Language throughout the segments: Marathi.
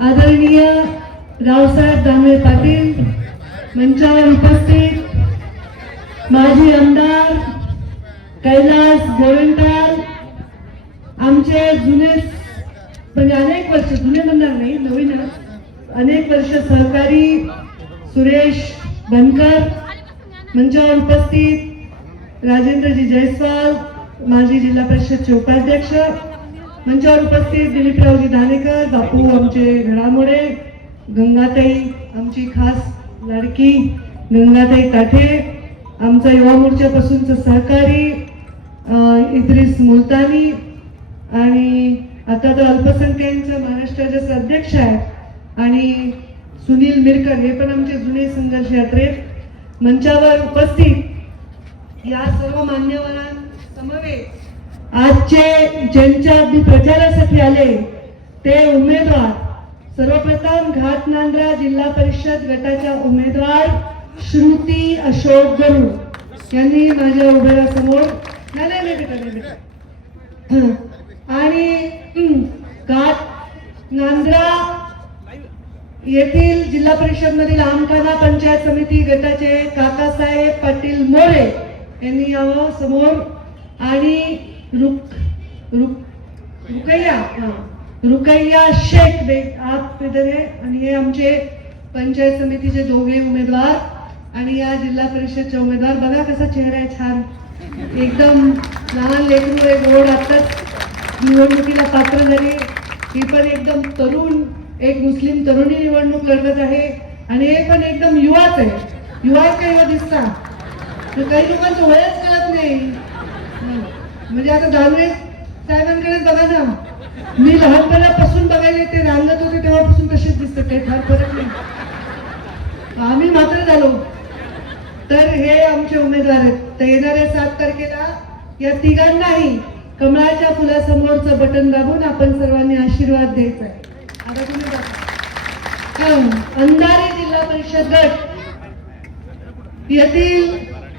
आदरणीय रावसाहेब दानवे पाटील, मंचावर उपस्थित माजी आमदार कैलास गोविंदराव, आमचे जुने म्हणजे अनेक वर्ष जुने म्हणणार नाही, नवीनच अनेक वर्ष सहकारी सुरेश बनकर, मंचावर उपस्थित राजेंद्रजी जयस्वाल, माजी जिल्हा परिषदचे उपाध्यक्ष, मंचावर उपस्थित दिलीपरावजी दानेकर, बापू आमचे घडामोडे, गंगाताई आमची खास लाडकी गंगाताई ताठे, आमचा युवा मोर्चापासूनचा सहकारी इद्रिस मुलतानी, आणि आता तर अल्पसंख्याकांच्या महाराष्ट्राचे अध्यक्ष आहेत आणि सुनील मिरकर, हे पण आमचे जुने संघर्ष यात्रेत मंचावर उपस्थित या सर्व मान्यवरांसमवेत आजचे ज्यांच्या अगदी प्रचारासाठी आले ते उमेदवार, सर्वप्रथम घाटनांद्रा जिल्हा परिषद गटाच्या उमेदवार श्रुती अशोक गरू यांनी माझ्या उभ्या समोर आणि घाटनांद्रा येथील जिल्हा परिषद मधील आमखाना पंचायत समिती गटाचे काकासाहेब पाटील मोरे यांनी यावं समोर, आणि रुकैया शेख बेग आप इधर है, आणि हे आमचे पंचायत समितीचे दोघे उमेदवार आणि या जिल्हा परिषदचे उमेदवार. बघा कसा चेहरा आहे, छान एकदम लहान लेकरू आहे, गोड आताच निवडणुकीला पात्र झाली. ही पण एकदम तरुण, एक मुस्लिम तरुणी निवडणूक लढत आहे आणि हे पण एकदम युवाच आहे. युवा काही दिसता, काही लोकांचं वयच कळत नाही. म्हणजे आता दानवे साहेबांकडे बघा ना, मी लहानपणापासून बघायला ते रांगत होते तेव्हापासून तसेच दिसत, काही फार फरक नाही. आम्ही मात्र झालो. तर हे आमचे उमेदवार आहेत. तर येणाऱ्या 7 तारखेला या तिघांनाही कमळाच्या फुलासमोरचं बटन दाबून आपण सर्वांनी आशीर्वाद द्यायचा आहे. आता तुम्ही बघा, अंधारी जिल्हा परिषद गट येथील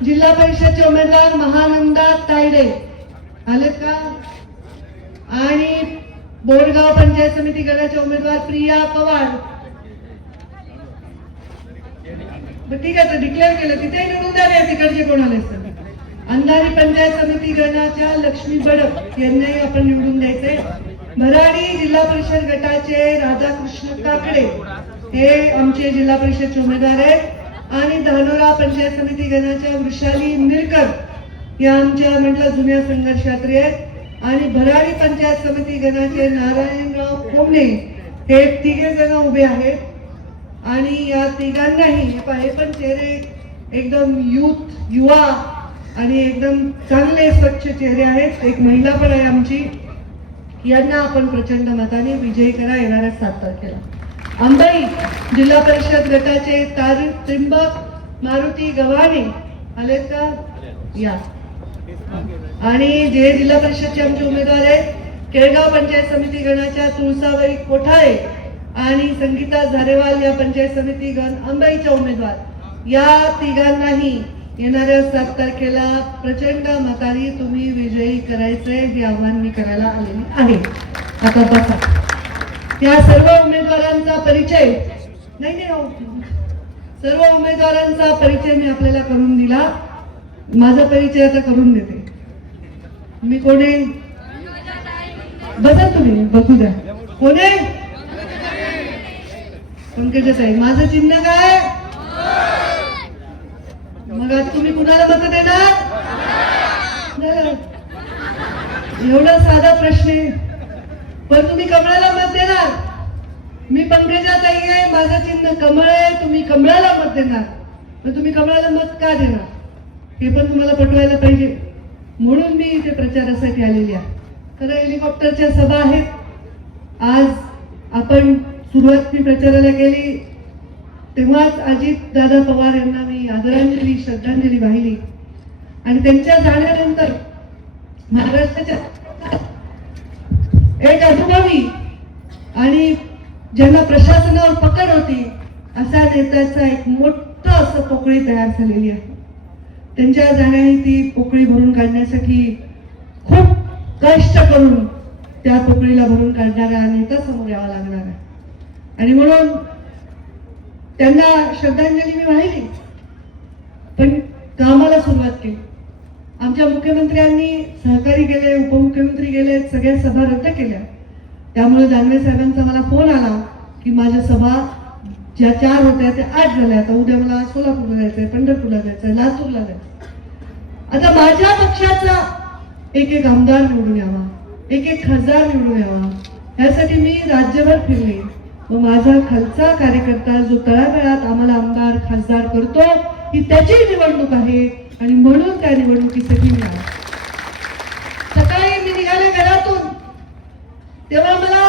जिल्हा परिषदचे उमेदवार महानंदा तायडे आलेत का, आणि बोरगाव पंचायत समिती गटाचे उमेदवार प्रिया पवार. ठीक आहे, तर डिक्लेअर केलं तिथे निवडून द्या तिकडचे कोणाला. अंधारी पंचायत समिती गणाच्या लक्ष्मी बडक यांनाही आपण निवडून द्यायचे. भराडी जिल्हा परिषद गटाचे राधाकृष्ण काकडे हे आमचे जिल्हा परिषदचे उमेदवार आहेत, आणि धानोरा पंचायत समिती गणाच्या वृषाली मिरकर या आमच्या म्हटलं जुन्या संघर्ष यात्री आहेत, आणि भराडी पंचायत समिती गणाचे नारायणराव कोमणे हे 3 जण उभे आहेत. आणि या तिघांनाही हे पण चेहरे एकदम युवा आणि एकदम चांगले स्वच्छ चेहरे आहेत. एक महिला पण आहे आमची, यांना आपण प्रचंड मताने विजयी करा येणाऱ्या 7 तारखेला. अंबाई जिल्हा परिषद गटाचे त्रिंबक मारुती गव्हाणे आलेत का, या. आणि जे जिल्हा परिषदचे आमचे उमेदवार आहेत, केळगाव पंचायत समिती गणाच्या तुळसाबाई कोठाळे आणि संगीता झारेवाल या पंचायत समिती गण अंबाईच्या उमेदवार, या तिघांनाही येणाऱ्या 7 तारखेला प्रचंड मताने तुम्ही विजयी करायचे, हे आव्हान मी करायला आलेली आहे. आता बघा, या सर्व उमेदवारांचा परिचय सर्व उमेदवारांचा परिचय मी आपल्याला करून दिला. माझा परिचय आता करून देते. मी कोणे, बघा तुम्ही बघू द्या, कोणे पंकजाताई. माझं चिन्ह काय, मग आज तुम्ही कुणाला मत देणार, एवढा साधा प्रश्न आहे. पण तुम्ही कमळाला मत देणार. मी पंकजाताई आहे, माझं चिन्ह कमळ आहे, तुम्ही कमळाला मत देणार. पण तुम्ही कमळाला मत का देणार हे पण तुम्हाला पटवायला पाहिजे, म्हणून मी इथे प्रचारासाठी आलेली आहे. खरं हेलिकॉप्टरच्या सभा आहेत. आज आपण सुरुवात मी प्रचाराला केली तेव्हाच अजित दादा पवार यांना मी आदरांजली श्रद्धांजली वाहिली, आणि त्यांच्या जाण्यानंतर महाराष्ट्राच्या एक अनुभवी आणि ज्यांना प्रशासनावर पकड होती अशा नेत्याचा एक मोठं असं पोकळी तयार झालेली आहे. त्यांच्या जाण्याने ती पोकळी भरून काढण्यासाठी खूप कष्ट करून त्या पोकळीला भरून काढणाऱ्या नेता समोर यावं लागणार आहे. आणि म्हणून त्यांना श्रद्धांजली मी वाहिली, पण कामाला सुरुवात केली. आमच्या मुख्यमंत्र्यांनी सहकारी केले, उपमुख्यमंत्री गेले, सगळ्या सभा रद्द केल्या. त्यामुळे दानवे साहेबांचा मला फोन आला की माझ्या सभा ज्या 4 होत्या त्या 8 झाल्या. आता उद्या मला सोलापूरला जायचंय, पंढरपूरला जायचंय, लातूरला जायचंय. आता माझ्या पक्षाचा एक आमदार निवडून यावा, एक खासदार निवडून यावा, यासाठी मी राज्यभर फिरले. व माझा खालचा कार्यकर्ता जो तळागाळात आम्हाला आमदार खासदार करतो ही त्याची निवडणूक आहे आणि म्हणून त्या निवडणुकीसाठी मी आलो. सकाळी मी निघाले घरातून तेव्हा मला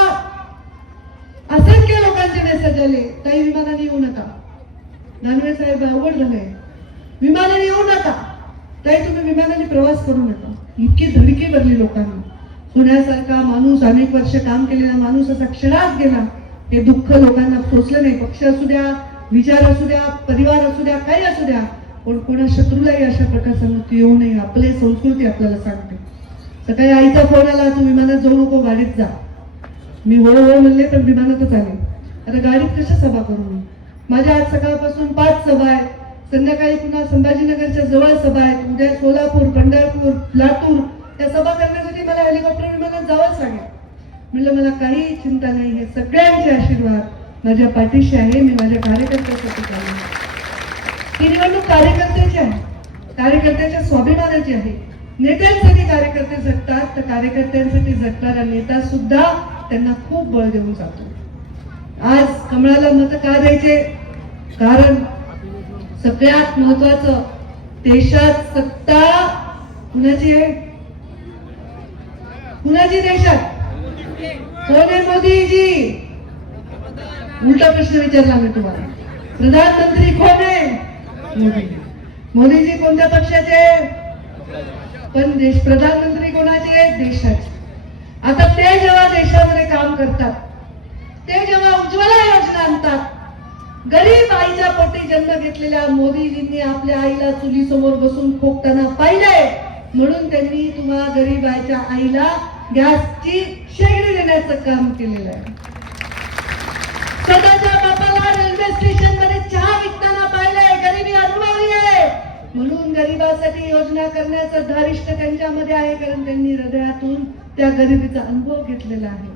असंख्य लोकांचे मेसेज आले, ताई विमानाने येऊ नका, दानवे साहेब अवघड झालंय, विमानाने येऊ नका, ताई तुम्ही विमानाने प्रवास करू नका. इतकी धडकी भरली लोकांना. पुण्यासारखा माणूस, अनेक वर्ष काम केलेला माणूस असा क्षणात गेला. हे दुःख लोकांना पोचलं नाही. पक्ष असू द्या, विचार असू द्या, परिवार असू द्या, काही असू द्या, पण कोणा शत्रूलाही अशा प्रकारचा मृत्यू येऊ नये. आपली संस्कृती आपल्याला सांगते. सकाळी आईचा फोन आला, तू विमानात जाऊ नको, गाडीत जा. मी हो हो म्हणले, पण विमानातच आले. आता गाडीत कशा सभा करू मी? माझ्या आज सकाळपासून 5 सभा आहेत, संध्याकाळी पुन्हा संभाजीनगरच्या जवळ सभा आहेत, उद्या सोलापूर, पंढरपूर, लातूर. त्या सभा करण्यासाठी मला हेलिकॉप्टर विमानात जावंच लागेल. म्हणलं मला काही चिंता नाही, हे सगळ्यांचे आशीर्वाद माझ्या पाठीशी आहे. मी माझ्या कार्यकर्त्यासाठी चालले. ही निवडणूक कार्यकर्त्याची आहे, कार्यकर्त्याच्या स्वाभिमानाची आहे. नेत्यांसाठी कार्यकर्ते झटतात, तर कार्यकर्त्यांसाठी झटणारा नेता सुद्धा त्यांना खूप बळ देऊन जातो. आज कमळाला मत का द्यायचे? कारण सगळ्यात महत्वाचं, देशात सत्ता कुणाची आहे? कुणाची देशात? कोण आहे? मोदीजी. उलटा प्रश्न विचारला मी तुम्हाला. प्रधानमंत्री कोण आहे? मोदी. मोदीजी कोणत्या पक्षाचे? पण प्रधानमंत्री कोणाचे? देशाचे. आता ते जेव्हा देशामध्ये काम करतात, ते जेव्हा उज्ज्वला योजना आणतात, गरीब आईच्या पोटी जन्म घेतलेल्या मोदीजींनी आपल्या आईला चुलीसमोर बसून खोकताना पाहिलंय, म्हणून त्यांनी तुम्हा गरीब आईच्या आईला गॅसची शेगडी देण्याचं काम केलेलं आहे. स्वतःच्या बापाला रेल्वे स्टेशन मध्ये चहा विकताना पाहिलंय. गरिबी अनुभवली आहे, म्हणून गरिबासाठी योजना करण्याचं धारिष्ट त्यांच्यामध्ये आहे, कारण त्यांनी हृदयातून त्या गरिबीचा अनुभव घेतलेला आहे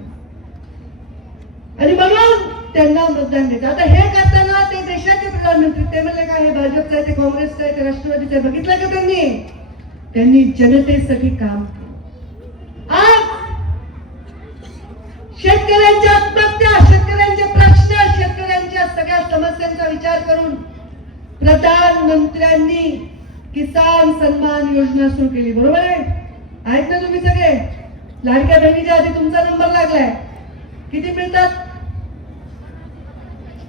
आणि म्हणून त्यांना मतदान देतात. आता हे करताना ते देशाचे प्रधानमंत्री, ते म्हणले का हे भाजपचं आहे, ते काँग्रेसचं आहे, ते राष्ट्रवादीचं आहे? बघितलं का त्यांनी जनतेसाठी काम केलं. आज शेतकऱ्यांच्या आत्महत्या, शेतकऱ्यांचे प्रश्न, शेतकऱ्यांच्या सगळ्या समस्यांचा विचार करून प्रधानमंत्र्यांनी किसान सन्मान योजना सुरू केली. बरोबर आहे? आहेत ना तुम्ही सगळे? लाडक्या बहिणीच्या आधी तुमचा नंबर लागलाय. किती मिळतात?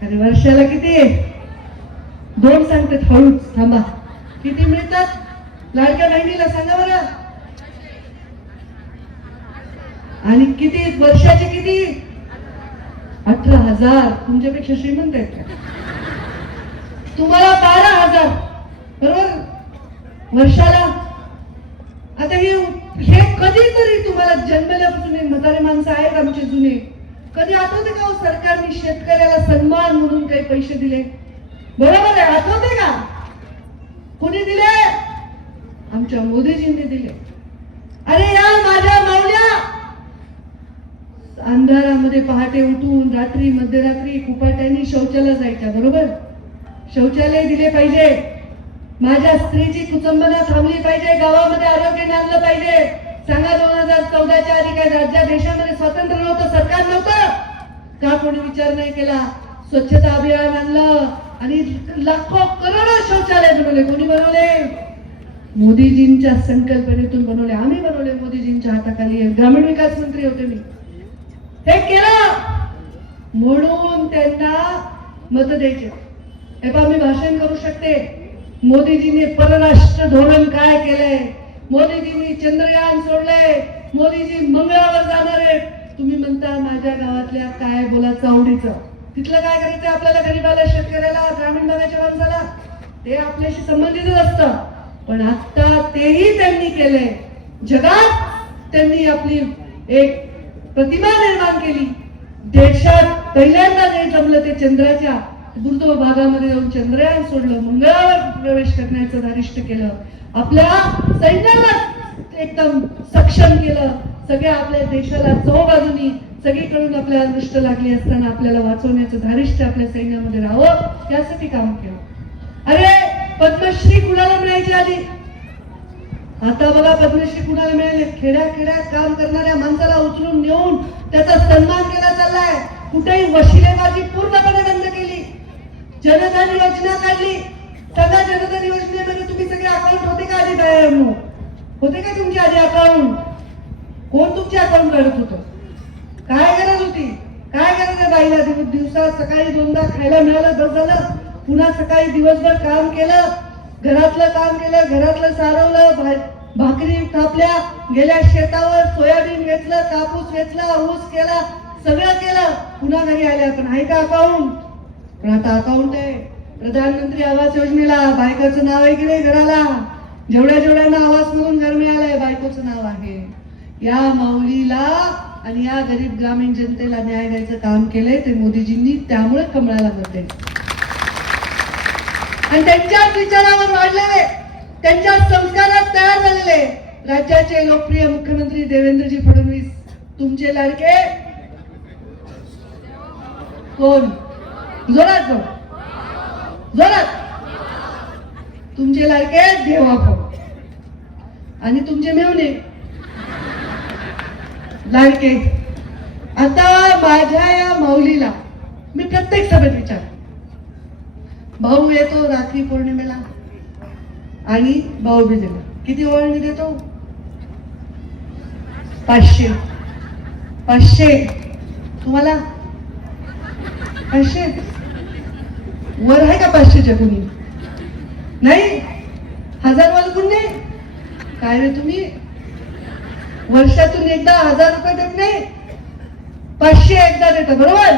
अरे वर्षाला किती? 2 सांगते, हळूच थांबा. किती मिळतात लाडक्या बहिणीला सांगा बरं? आणि किती वर्षाचे? किती? 18,000. तुमच्यापेक्षा श्रीमंत आहेत का? तुम्हाला 12,000 बरोबर वर्षाला. आता हे कधीतरी तुम्हाला जन्मल्यापासून म्हातारे माणसं आहेत आमचे जुने, कधी आठवते का सरकारने शेतकऱ्याला सन्मान म्हणून काही पैसे दिले? बरोबर आहे, आठवते का? कोणी दिले? आमच्या मोदीजींनी दिले. अरे यार माझ्या मावल्या, अंधारामध्ये पहाटे उठून रात्री मध्यरात्री कुपाट्यानी शौचालय जायच्या. बरोबर? शौचालय दिले पाहिजे. माझ्या स्त्रीची कुचंबना थांबली पाहिजे. गावामध्ये आरोग्य आणलं पाहिजे. सांगा 2014च्या आधी काय राज्यात देशामध्ये स्वातंत्र्य नव्हतं, सरकार नव्हतं का? कोणी विचार नाही केला. स्वच्छता अभियान आणलं आणि लाखो करोडो शौचालय बनवले. कोणी बनवले? मोदीजींच्या संकल्पनेतून बनवले. आम्ही बनवले मोदीजींच्या हाताखाली. ग्रामीण विकास मंत्री होते मी. हे केलं म्हणून त्यांना मत द्यायचे. हे पहा, मी भाषण करू शकते. मोदीजींनी परराष्ट्र धोरण काय केलंय, मोदीजींनी चंद्रयान सोडलंय, मोदीजी मंगळावर जाणार आहेत. तुम्ही म्हणता माझ्या गावातल्या काय बोला चावडीचं, तिथलं काय करायचं आपल्याला? गरीबाला, शेतकऱ्याला, ग्रामीण भागाच्या माणसाला ते आपल्याशी संबंधितच असतं. पण आता तेही त्यांनी केलंय. जगात त्यांनी आपली एक प्रतिमा निर्माण केली. देशात पहिल्यांदा जे जमलं ते चंद्राच्या भूतल भागामध्ये जाऊन चंद्रयान सोडलं, मंगळावर प्रवेश करण्याचं धारिष्ट केलं, आपल्या सैन्याला एकदम सक्षम केलं. सगळ्या आपल्या देशाला चौबाजूनी सगळीकडून आपल्याला दृष्ट लागली असताना आपल्याला वाचवण्याचं धारिष्ट आपल्या सैन्यामध्ये राहावं यासाठी काम केलं. अरे पद्मश्री कुणाला मिळायची आधी? आता बघा पद्मश्री कुणाला मिळाले? खेड्यात काम करणाऱ्या माणसाला उचलून नेऊन त्याचा सन्मान केला चाललाय. कुठेही वशिलेबाजी पूर्णपणे बंद केली. जनधन योजना काढली. सगळ्या जनधन योजनेमध्ये तुम्ही सगळे अकाउंट होते का आधी? बाहेर होते का तुमचे आधी अकाउंट? कोण तुमचे अकाउंट काढत होतं? काय गरज होती? काय गरज आहे बाईला? दिवसात सकाळी 2दा खायला मिळालं बस झालं. पुन्हा सकाळी दिवसभर काम केलं, घरातलं काम केलं, घरातलं सारवलं, भाकरी कापल्या, गेल्या शेतावर सोयाबीन वेचलं, कापूस वेचला, ऊस केला, सगळं केलं, पुन्हा घरी आल्या. पण आहे का अकाउंट? पण आता अकाउंट आहे. प्रधानमंत्री आवास योजनेला बायकोचं नाव आहे की नाही? घराला जेवढ्या आवास मधून घर मिळालंय बायकोचं नाव आहे. या माऊलीला आणि या गरीब ग्रामीण जनतेला न्याय द्यायचं काम केलंय ते मोदीजींनी, त्यामुळे कमळाला मत आहे. आणि त्यांच्याच विचारावर वाढलेले, त्यांच्या संस्कारात तयार झालेले राज्याचे लोकप्रिय मुख्यमंत्री देवेंद्रजी फडणवीस, तुमचे लाडके कोण? जोरात तुमचे लाडके देवाभाऊ आणि तुमचे मेवणे लाडके. आता माझ्या या माऊलीला मी प्रत्येक सभेत विचार, भाऊ येतो राखी पौर्णिमेला आणि भाऊबीजेला किती ओवाळणी देतो? 500. तुम्हाला 500 वर आहे का? 500च्या कुणी नाही? 1000 वाला कोण नाही? काय रे तुम्ही वर्षातून एकदा 1000 रुपये देत नाही, 500 एकदा देता बरोबर.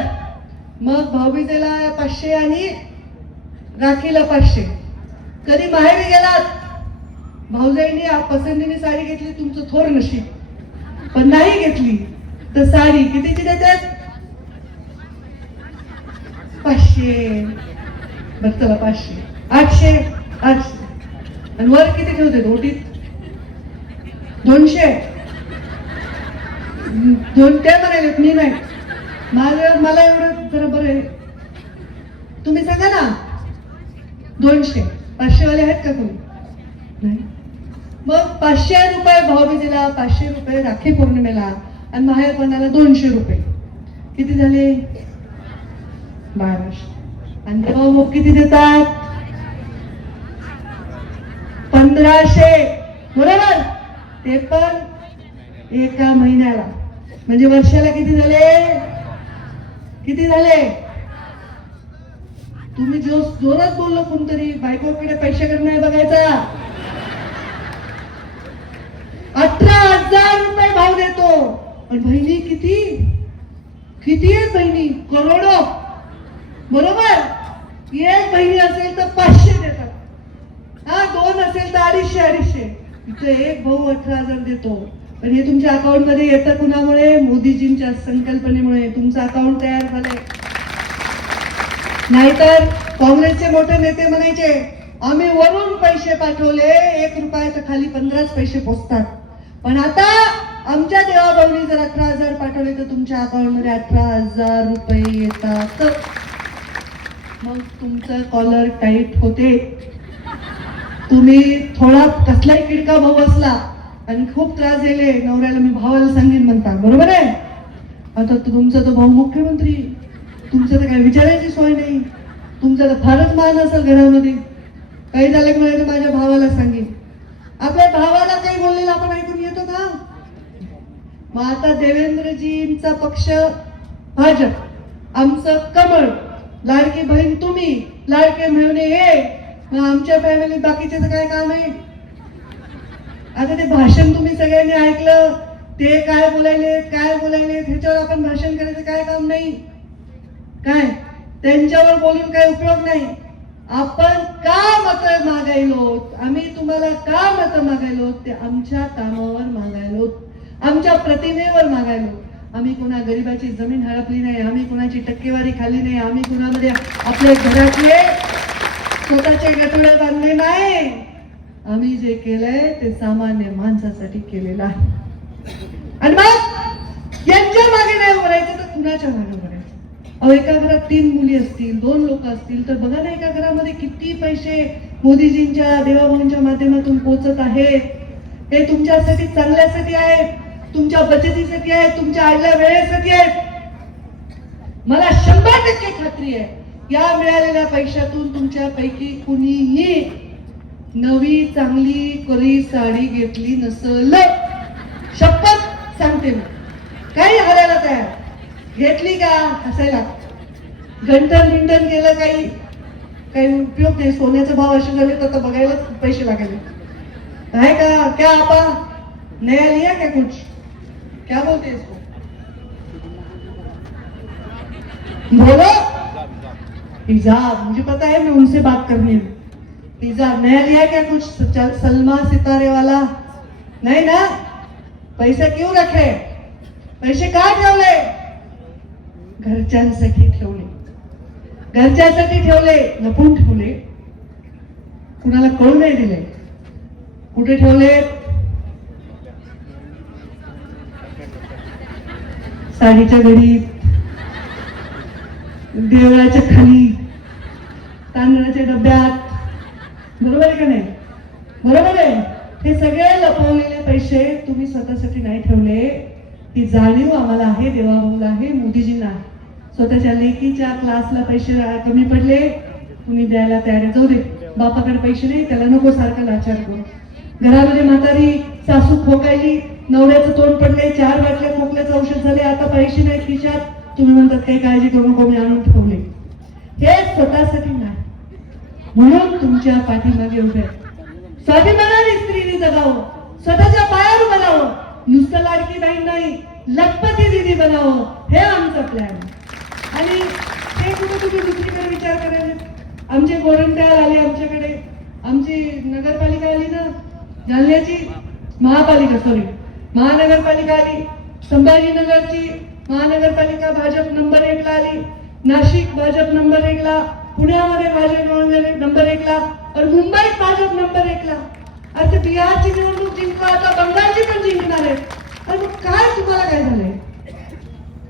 मग भाऊबीजेला 500 आणि राखीला 500. कधी माहेरी गेलात, भाऊजाईंनी पसंतीने साडी घेतली, तुमचं थोर नशीब. पण नाही घेतली तर साडी कितीची देतात? 500. बरं चला 500, 800. आणि वर किती ठेवते? ओटीत 200. ते म्हणाले मी नाही, मला एवढं जरा बरं आहे. तुम्ही सांगा ना 200. 500 वाले आहेत का कोणी? नाही. मग 500 रुपये भाऊबीजेला, 500 रुपये राखी पौर्णिमेला आणि माहेरपणाला 200 रुपये. किती झाले? 1200. आणि तेव्हा मग किती देतात? 1500 बरोबर. ते पण एका महिन्याला. म्हणजे वर्षाला किती झाले? तुम्ही जोरात बोललो कोणतरी. बायकोकडे पैशाकडे नाही बघायचा. 18,000 रुपये भाव देतो. पण बहिणी किती आहेत बहिणी? करोडो बरोबर. एक बहिणी असेल तर 500 देतात. हा 2 असेल तर 250. इथे एक भाऊ 18,000 देतो. पण हे तुमच्या अकाउंट मध्ये येतं कुणामुळे? मोदीजींच्या संकल्पनेमुळे तुमचं अकाउंट तयार झालंय. नाहीतर काँग्रेसचे मोठे नेते म्हणायचे आम्ही वरून पैसे पाठवले, 1 रुपयाच्या खाली 15 पैसे पोचतात. पण आता आमच्या देवाभाऊनी जर 18,000 पाठवले तर तुमच्या अकाउंट मध्ये 18,000 रुपये येतात. मग तुमचं कॉलर टाईट होते. तुम्ही थोडा कसलाही किडका भाऊ असला आणि खूप त्रास दिले नवऱ्याला, मी भावाला सांगेन म्हणता बरोबर आहे. आता तुमचा तो भाऊ मुख्यमंत्री, तुमचं तर काही विचारायची सोय नाही. तुमचा तर फारच मान असेल घरामध्ये. काही झालं की म्हणायचं माझ्या भावाला सांगेन. आपल्या भावाला काही बोललेलं आपण ऐकून येतो का? मग आता देवेंद्रजींचा पक्ष भाजप, आमचं कमळ, लाडकी बहीण तुम्ही, लाडके मिळवणे हे. मग आमच्या फॅमिलीत बाकीचे काय काम आहे? आता ते भाषण तुम्ही सगळ्यांनी ऐकलं, ते काय बोलायले ह्याच्यावर आपण भाषण करायचं काय काम नाही. काय त्यांच्यावर बोलून काय उपयोग नाही. आपण का मत मागायलो, आम्ही तुम्हाला का मत मागायलो? ते आमच्या कामावर मागायलो, आमच्या प्रतिमेवर मागायलो. आम्ही कोणा गरिबाची जमीन हडपली नाही, आम्ही कोणाची टक्केवारी खाल्ली नाही, आम्ही कोणामध्ये आपल्या घरातले स्वतःचे गटोडे बांधले नाही. आम्ही जे केलंय ते सामान्य माणसासाठी केलेलं आहे. आणि मग यांच्या मागे नाही उभारायचं तर कुणाच्या मागे उभारायचं? अहो, एका घरात 3 मुली असतील, 2 लोक असतील तर बघा ना, एका घरामध्ये किती पैसे मोदीजींच्या देवाभाऊंच्या माध्यमातून पोहोचत आहेत. हे तुमच्यासाठी चांगल्यासाठी आहेत, तुमच्या बचतीसाठी आहेत, तुमच्या आडल्या वेळेसाठी आहेत. मला 100% खात्री आहे या मिळालेल्या पैशातून तुमच्यापैकी कुणीही नवी चांगली करी साडी घेतली नसल. शपथ सांगते मी, काही हारायला तयार. घेतली का हसायला, गंटन बिंटन केलं, काही उपयोग नाही. सोन्याचे भाव असे झाले तर बघायलाच पैसे लागले. है का क्या आपा नया लिया क्या कुछ? क्या बोलते इसको? बोलो हिजाब. मुझे पता है, मैं उनसे बात करनी है. हिजाब नया लिया क्या कुछ? सलमा सितारे वाला नहीं ना? पैसे क्यों रखे? पैसे का ठेवले? घरच्यांसाठी ठेवले, घरच्यांसाठी ठेवले, लपून ठेवले, कुणाला कळू नाही दिले. कुठे ठेवले? साडीच्या घडीत, देवळाच्या खाली, तांदळाच्या डब्यात. बरोबर आहे का नाही? बरोबर आहे. हे सगळे लपवलेले पैसे तुम्ही स्वतःसाठी नाही ठेवले. ही जाणीव आम्हाला आहे, देवाभाऊला आहे, मोदीजींना आहे. स्वतःच्या लेकीच्या क्लासला पैसे कमी पडले, तुम्ही द्यायला तयार आहे. जाऊ दे, बापाकडे पैसे नाही, त्याला नको सारखं लाचार करू. घरामध्ये म्हातारी सासू खोकायली, नवऱ्याचं तोंड पडले, 4 बाटल्या खोकल्याचं औषध झाले, आता पैसे नाही खिशात. तुम्ही म्हणतात काही काळजी करू नको, मी आणून ठेवले. हे स्वतःसाठी नाही, म्हणून तुमच्या पाठीमागे उभे. स्वाभिमानाने स्त्रीने जगावं, स्वतःच्या पायावर उभं राहावं, नुसतं लाडकी बहीण नाही, लखपती दिदी बनावं, हे आमचं प्लॅन. आणि ते कुठे कुठे दुसरीकडे विचार करायचे. आमचे गोरंट्याल आले आमच्याकडे, आमची नगरपालिका आली ना जालन्याची, महानगरपालिका आली, संभाजीनगरची महानगरपालिका भाजप नंबर 1 ला आली, नाशिक भाजप नंबर 1 ला, पुण्यामध्ये भाजप नंबर 1 ला, और मुंबईत भाजप नंबर 1 ला. आता बिहारची निवडणूक जिंकवा, आता बंगालची पण जिंकणार आहे. आणि मग काय तुम्हाला काय झालंय?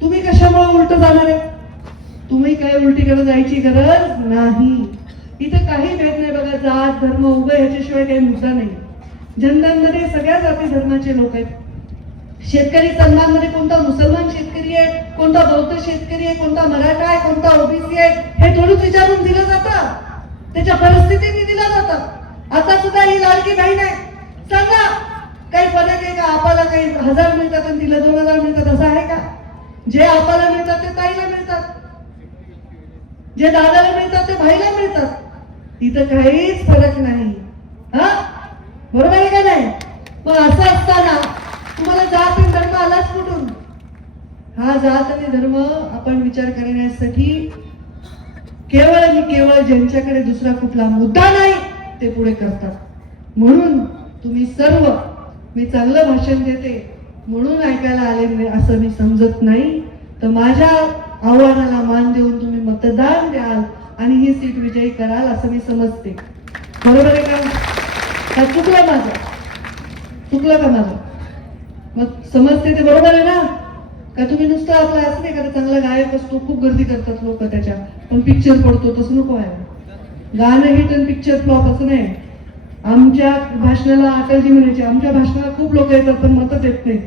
तुम्ही कशामुळे उलट जाणार आहे? तुम्ही काय उलटीकडे जायची गरज नाही. इथं काही भेद नाही बघा, जात धर्म उभय ह्याच्याशिवाय काही मुद्दा नाही. जनधनमध्ये सगळ्या जाती धर्माचे लोक आहेत. शेतकरी सन्मानमध्ये कोणता मुसलमान शेतकरी आहे, कोणता बौद्ध शेतकरी आहे, कोणता मराठा आहे, कोणता ओबीसी आहे, हे थोडंच विचारून दिलं जातं. त्याच्या परिस्थितीने दिलं जातं. आता सुद्धा ही लाडकी बहीण आहे, सांगा काही फरक आहे का? आपाला काही 1000 मिळतात आणि तिला 2000 मिळतात, असं आहे का? जे आपाला मिळतात ते ताईला मिळतात, जे दादाला मिळतात ते भाईला मिळतात. इथं काहीच फरक नाही. हा, बरोबर आहे का नाही? मग असं असताना तुम्हाला जात आणि धर्म आलाच कुठून? हा जात आणि धर्म आपण विचार करण्यासाठी केवळ आणि केवळ ज्यांच्याकडे दुसरा कुठला मुद्दा नाही ते पुढे करतात. म्हणून तुम्ही सर्व, मी चांगलं भाषण देते म्हणून ऐकायला आले असं मी समजत नाही. तर माझ्या आव्हानाला मान देऊन तुम्ही मतदान द्याल आणि ही सीट विजयी कराल असं मी समजते. बरोबर आहे का? चुकलं माझं? चुकलं का माझं? मग समजते ते बरोबर आहे ना? का तुम्ही नुसतं आपला असं नाही का, चांगला गायक असतो, खूप गर्दी करतात लोक त्याच्या, पण पिक्चर पडतो, तसं नको आहे. गाणं हिट आणि पिक्चर फ्लॉप असं नाही. आमच्या भाषणाला अटलजी म्हणायचे, आमच्या भाषणाला खूप लोक येतात पण मतच येत नाही.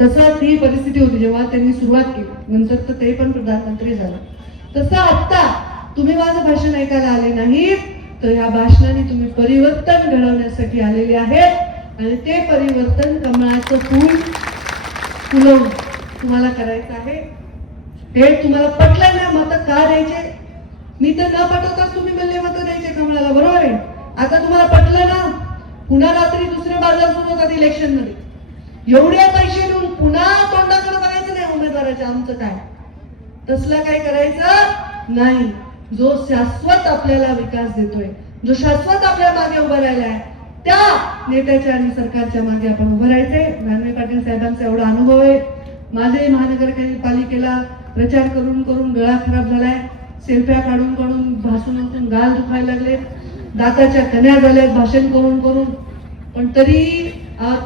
तसं ती परिस्थिती होती जेव्हा त्यांनी सुरुवात केली, नंतर तर ते पण प्रधानमंत्री झाला. तसं आता तुम्ही माझं भाषण ऐकायला आले नाहीत, तर ह्या भाषणाने तुम्ही परिवर्तन घडवण्यासाठी आलेले आहेत आणि ते परिवर्तन कमळाचं फूल फुलवून तुम्हाला करायचं आहे. हे तुम्हाला पटलं ना? मत का द्यायचे? मी तर न पटवताच तुम्ही म्हणले मत द्यायचे कमळाला, बरोबर आहे? आता तुम्हाला पटलं ना? पुन्हा रात्री दुसरे बाजार सुरू होतात इलेक्शन मध्ये. एवढे पैसे देऊन पुन्हा तोंडाकडे बघायचं नाही उमेदवाराच्या. आमचं काय तसलं काही करायचं नाही. जो शाश्वत आपल्याला विकास देतोय, जो शाश्वत आपल्या मागे उभा राहिलाय, त्या नेत्याच्या आणि सरकारच्या मागे आपण उभं राहायचंय. नानवे पाटील साहेबांचा एवढा अनुभव आहे, माझे महानगरपालिकेला प्रचार करून करून गळा खराब झालाय, सेल्फ्या काढून काढून भाषण गाल दुखायला लागले, दाताच्या कण्या झाल्यात भाषण करून करून. पण तरी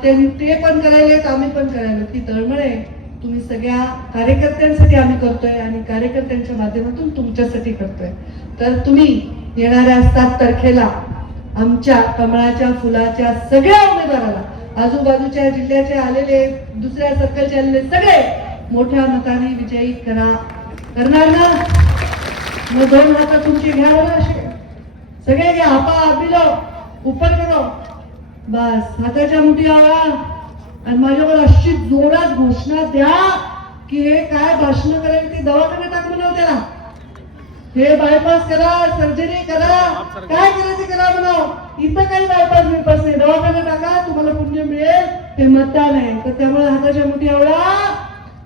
त्यांनी ते पण करायलेत, आम्ही पण करायला. ती तळमळ आहे तुम्ही सगळ्या कार्यकर्त्यांसाठी आम्ही करतोय आणि कार्यकर्त्यांच्या माध्यमातून तुमच्यासाठी करतोय. तर तुम्ही येणाऱ्या 7 तारखेला आमच्या कमळाच्या फुलाच्या सगळ्या उमेदवाराला, आजूबाजूच्या जिल्ह्याचे आलेले, दुसऱ्या सर्कलचे आलेले सगळे मोठ्या मताने विजयी करणार ना? मग 2 हात तुमची घ्या ना, असे सगळे घ्या, आपा आपिलो उपर करो, बस हाताच्या मुठी आवा आणि माझ्यावर अशी जोरात घोषणा द्या की हे काय भाषण करेल ते दवाखान्यात टाक म्हणाव, त्याला हे बायपास करा, सर्जरी करा, काय करायचं करा म्हणाव. इथं काही बायपास नाही, दवाखान्यात टाका, तुम्हाला पुण्य मिळेल, हे मतदान आहे. तर त्यामुळे हाताच्या मुठी आवळा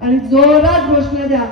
आणि जोरात घोषणा द्या,